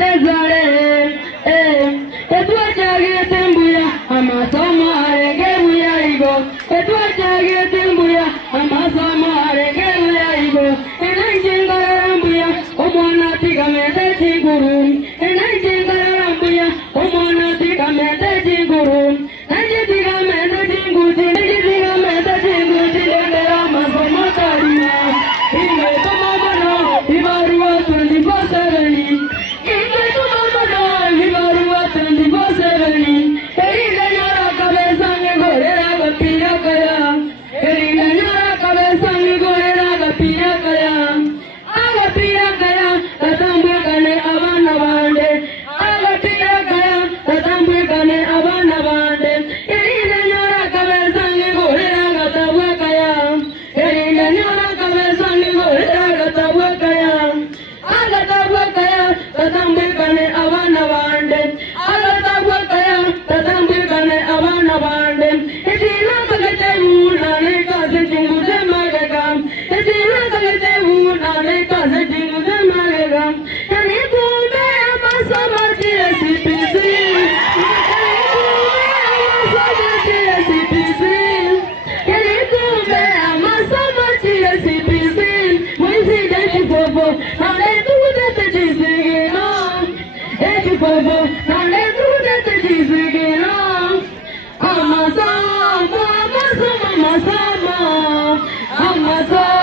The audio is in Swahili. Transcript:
desare etwa chage tembuya amasama gebuya igo etwa chage tembuya amasama gebuya igo enanjinga rambuya omwana tigamete chiguru enanjinga rambuya omwana tigamete chiguru nanjitigamete chinguti nanjitigamete chinguti ndera amasama karima inge tomabano ibarua 24/7 inge tomabano ibarua 24/7 eringa nyara kabeza ngorera gapira kaya eringa nyara kabeza ngorera gapira kaya agapira kaya tatambwe kane abana bande agapira kaya tatambwe kane abana bande eringa nyara kabeza ngorera gatabwe kaya eringa nyara kabeza ngorera gatabwe kaya agatabwe kaya tatambwe kane abana bande agatabwe kaya tatambwe kane abana bande etina kagete una ne kaze jinguze magega etina kagete una ne kaze jinguze magega yani kumbe amasama TSPC yani kumbe amasama TSPC mwezi deti bobo nane kude tejizigino deti bobo nane kude tejizigino amasama amasama amasama amasama